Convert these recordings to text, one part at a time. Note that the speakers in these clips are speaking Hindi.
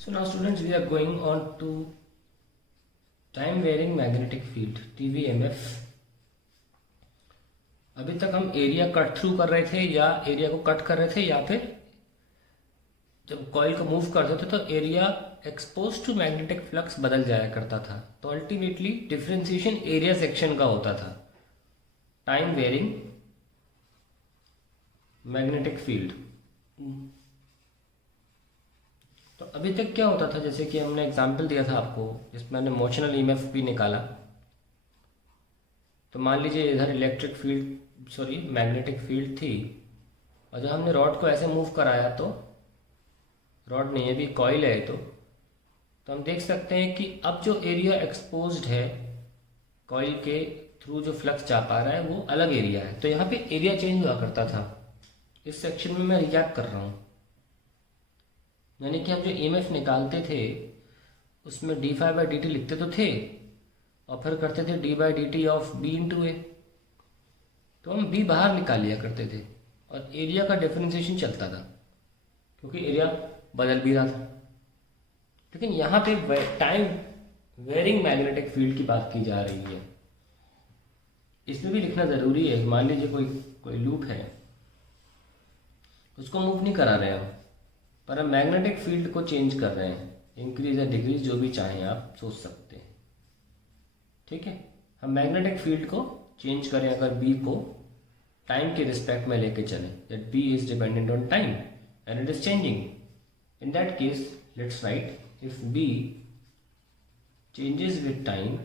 So now students, we are going on to time varying magnetic field TVMF। अभी तक हम एरिया कट थ्रू कर रहे थे या एरिया को कट कर रहे थे, या फिर जब कॉइल को मूव करते थे तो area expose to magnetic flux बदल जाया करता था। तो अल्टीमेटली डिफरेंशिएशन एरिया सेक्शन का होता था, टाइम वेरिंग मैग्नेटिक फील्ड। तो अभी तक क्या होता था, जैसे कि हमने एग्जाम्पल दिया था आपको जिसमें हमने मोशनल ईएमएफ भी निकाला। तो मान लीजिए इधर इलेक्ट्रिक फील्ड मैग्नेटिक फील्ड थी, और जब हमने रॉड को ऐसे मूव कराया, तो रॉड नहीं है, भी कॉइल है, तो हम देख सकते हैं कि अब जो एरिया एक्सपोज्ड है कॉइल के थ्रू, जो फ्लक्स जा पा रहा है वो अलग एरिया है। तो यहाँ पे एरिया चेंज हुआ करता था। इस सेक्शन में मैं रिकैप कर रहा हूँ, यानी कि हम जो ईएमएफ निकालते थे उसमें d∅dt लिखते तो थे, और फिर करते थे d/dt ऑफ b इंटू ए। तो हम b बाहर निकाल लिया करते थे और एरिया का डिफरेंशिएशन चलता था, क्योंकि एरिया बदल भी रहा था। लेकिन यहाँ पे टाइम वेरिंग मैग्नेटिक फील्ड की बात की जा रही है, इसमें भी लिखना ज़रूरी है। मान लीजिए कोई लूप है, उसको मूव नहीं करा रहे हम, पर हम मैग्नेटिक फील्ड को चेंज कर रहे हैं, इंक्रीज या डिक्रीज जो भी चाहें आप सोच सकते हैं। ठीक है, हम मैग्नेटिक फील्ड को चेंज करें अगर बी को टाइम के रिस्पेक्ट में लेके चलें, that B is dependent on time and it is changing. In that case let's write if B changes with time,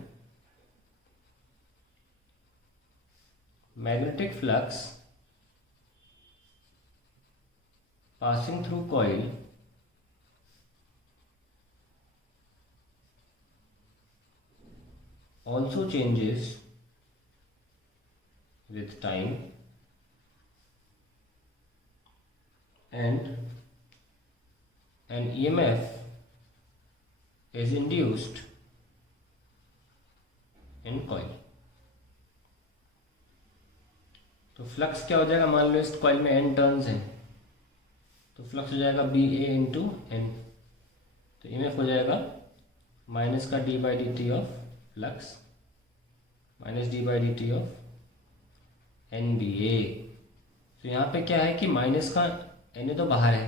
magnetic flux passing through coil also changes with time and an EMF is induced in coil। तो फ्लक्स क्या हो जाएगा, मान लो इस कॉइल में n टर्न्स हैं, तो फ्लक्स हो जाएगा बी ए इंटू एन। तो ईएमएफ हो जाएगा माइनस का d/dt of flux minus d/dt of N B A. तो यहाँ पे क्या है कि माइनस का एन तो बाहर है,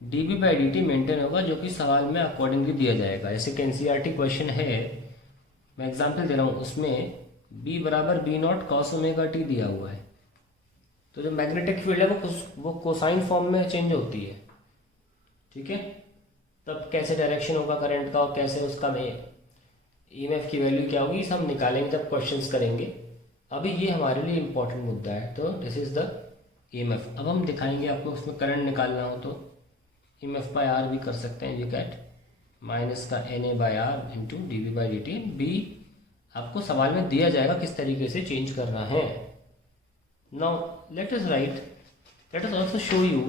dB/dt मेंटेन होगा, जो कि सवाल में अकॉर्डिंगली दिया जाएगा। जैसे कि एनसीईआरटी क्वेश्चन है, मैं एग्जाम्पल दे रहा हूँ, उसमें b बराबर b0 cos ओमेगा t दिया हुआ है। तो जो मैग्नेटिक फील्ड है वो कोसाइन फॉर्म में चेंज होती है। ठीक है, तब कैसे डायरेक्शन होगा करंट का और कैसे उसका ईएमएफ की वैल्यू क्या होगी, सब निकालेंगे जब क्वेश्चंस करेंगे। अभी ये हमारे लिए इम्पोर्टेंट मुद्दा है। तो दिस इज द ईएमएफ। अब हम दिखाएंगे आपको उसमें करंट निकालना हो तो ईएमएफ बाय आर भी कर सकते हैं, यू कैट माइनस का NA/R इंटू dB/dt। बी आपको सवाल में दिया जाएगा किस तरीके से चेंज करना है। Now let us also show you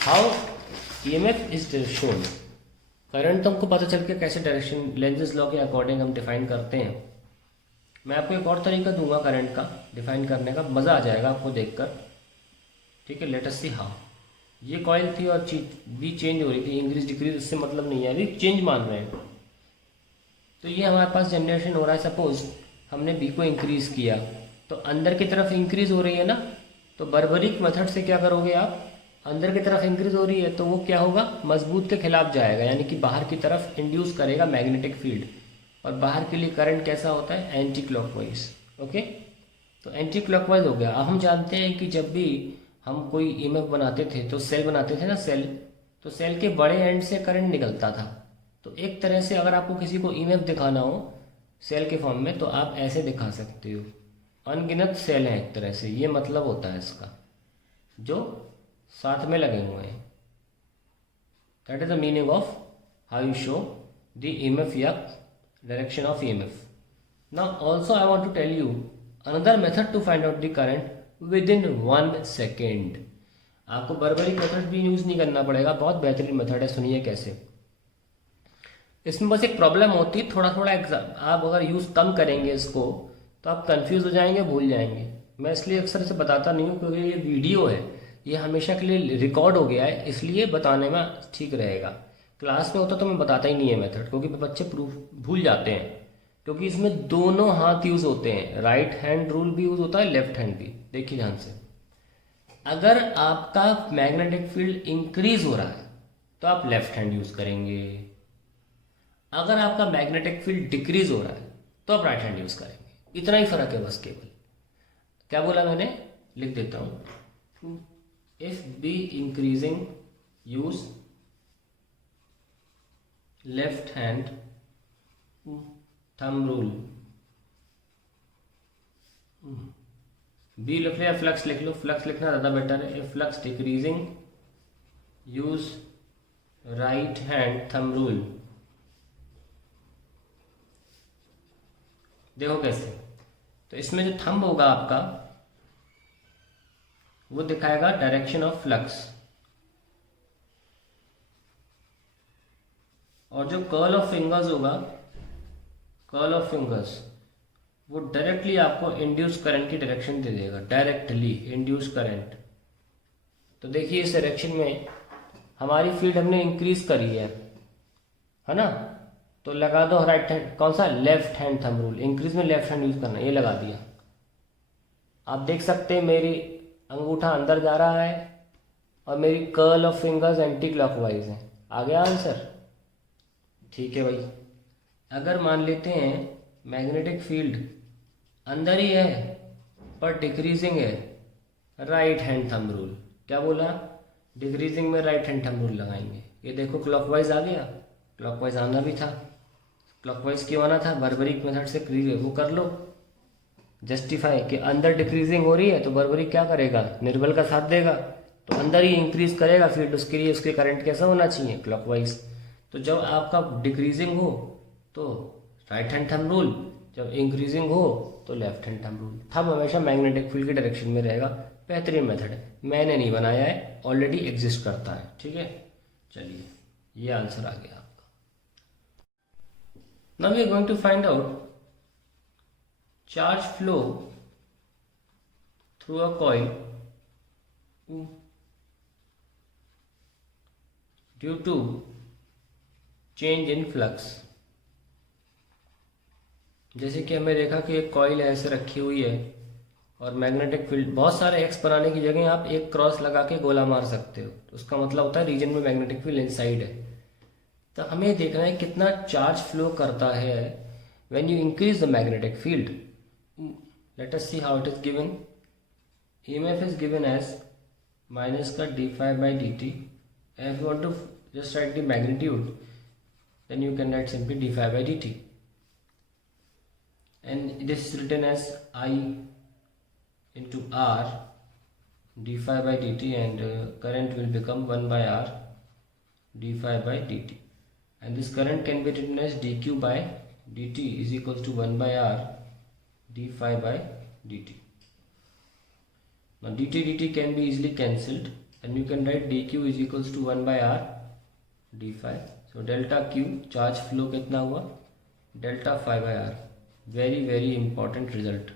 how EMF is shown. Current तो हमको पता चल के कैसे डायरेक्शन लेंजेस लॉ के अकॉर्डिंग हम डिफाइन करते हैं। मैं आपको एक और तरीका दूंगा करंट का डिफाइन करने का, मज़ा आ जाएगा आपको देखकर। ठीक है, लेट अस सी हाउ। ये कॉइल थी और भी चेंज हो रही थी, इंक्रीज डिक्रीज उससे मतलब नहीं है, अभी चेंज मान रहे हैं। तो ये हमारे पास जनरेशन हो रहा है। सपोज हमने बी को इंक्रीज किया तो अंदर की तरफ इंक्रीज हो रही है ना, तो बर्बरिक मेथड से क्या करोगे आप, अंदर की तरफ इंक्रीज हो रही है तो वो क्या होगा, मजबूत के खिलाफ जाएगा, यानी कि बाहर की तरफ इंड्यूस करेगा मैग्नेटिक फील्ड। और बाहर के लिए करंट कैसा होता है, एंटी क्लॉकवाइज। ओके, तो एंटी क्लॉकवाइज हो गया। अब हम जानते हैं कि जब भी हम कोई ईएमएफ बनाते थे तो सेल बनाते थे ना, तो सेल के बड़े एंड से करंट निकलता था। तो एक तरह से अगर आपको किसी को ईएमएफ दिखाना हो सेल के फॉर्म में, तो आप ऐसे दिखा सकते हो। अनगिनत सेल हैं एक तरह से, ये मतलब होता है इसका, जो साथ में लगे हुए हैं। That is the meaning of how you show the EMF या direction of EMF. Now also I want to tell you another method to find out the current within 1 second. आपको बर्बरिक मेथड भी यूज नहीं करना पड़ेगा, बहुत बेहतरीन मेथड है, सुनिए कैसे। इसमें बस एक प्रॉब्लम होती है, थोड़ा थोड़ा आप अगर यूज़ कम करेंगे इसको तो आप कंफ्यूज हो जाएंगे, भूल जाएंगे। मैं इसलिए अक्सर इसे बताता नहीं हूँ, क्योंकि ये वीडियो है, ये हमेशा के लिए रिकॉर्ड हो गया है, इसलिए बताने में ठीक रहेगा। क्लास में होता तो मैं बताता ही नहीं है मेथड, क्योंकि बच्चे प्रूफ भूल जाते हैं, क्योंकि इसमें दोनों हाथ यूज होते हैं, राइट हैंड रूल भी यूज होता है, लेफ्ट हैंड भी। देखिए ध्यान से, अगर आपका मैग्नेटिक फील्ड इंक्रीज हो रहा है तो आप लेफ्ट हैंड यूज करेंगे, अगर आपका मैग्नेटिक फील्ड डिक्रीज हो रहा है तो आप राइट हैंड यूज करेंगे। इतना ही फर्क है बस, केवल। क्या बोला मैंने, लिख देता हूं, if B increasing use left hand thumb rule. B लिख लिया, फ्लक्स लिख लो, फ्लक्स लिखना ज़्यादा बेटर है। If flux decreasing use right hand thumb rule. देखो कैसे, तो इसमें जो थंब होगा आपका वो दिखाएगा डायरेक्शन ऑफ फ्लक्स, और जो कर्ल ऑफ फिंगर्स होगा, कर्ल ऑफ फिंगर्स वो डायरेक्टली आपको इंड्यूस करंट की डायरेक्शन दे देगा, डायरेक्टली इंड्यूस करंट। तो देखिए इस डायरेक्शन में हमारी फील्ड हमने इंक्रीज करी है ना, तो लगा दो राइट हैंड, कौन सा, left hand thumb rule. Increase में लेफ्ट हैंड यूज करना, ये लगा दिया। आप देख सकते हैं मेरी अंगूठा अंदर जा रहा है और मेरी curl of fingers anti clockwise है। आ गया आंसर, ठीक है भाई। अगर मान लेते हैं मैग्नेटिक फील्ड अंदर ही है पर डिक्रीजिंग है, राइट हैंड थंब रूल। क्या बोला, डिक्रीजिंग में राइट हैंड थंब रूल लगाएंगे। ये देखो क्लॉकवाइज आ गया, क्लॉकवाइज आना भी था, क्लॉकवाइज क्यों आना था, बर्बरिक मेथड से वो कर लो जस्टिफाई कि अंदर डिक्रीजिंग हो रही है तो बर्बरिक क्या करेगा, निर्बल का साथ देगा, तो अंदर ही इंक्रीज करेगा फील्ड, उसके लिए उसके करंट कैसा होना चाहिए, क्लॉकवाइज। तो जब आपका डिक्रीजिंग हो तो राइट हैंड थंब रूल, जब इंक्रीजिंग हो तो left hand thumb rule. Thumb हमेशा मैग्नेटिक फील्ड के डायरेक्शन में रहेगा। बेहतरीन मेथड है, मैंने नहीं बनाया है, ऑलरेडी एग्जिस्ट करता है, ठीक है। चलिए ये आंसर आ गया आपका। Now we are going to find out charge flow through a coil due to change in flux. जैसे कि हमें देखा कि एक कॉइल ऐसे रखी हुई है और मैग्नेटिक फील्ड, बहुत सारे एक्स बनाने की जगह आप एक क्रॉस लगा के गोला मार सकते हो, तो उसका मतलब होता है रीजन में मैग्नेटिक फील्ड इनसाइड है। तो हमें देखना है कितना चार्ज फ्लो करता है when you increase the magnetic field. Let us see how it is given. EMF is given as minus का d∅/dt। If you want to just write the magnitude, then you can write simply d∅/dt, and this is written as I into R d∅/dt, and current will become 1/R d∅/dt, and this current can be written as dq/dt is equals to 1/R d∅/dt. Now dt can be easily cancelled, and you can write dq is equals to 1/R d∅. So delta q charge flow कितना हुआ, delta phi/R. Very very important result.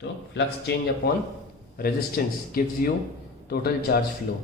तो flux change upon resistance gives you total charge flow.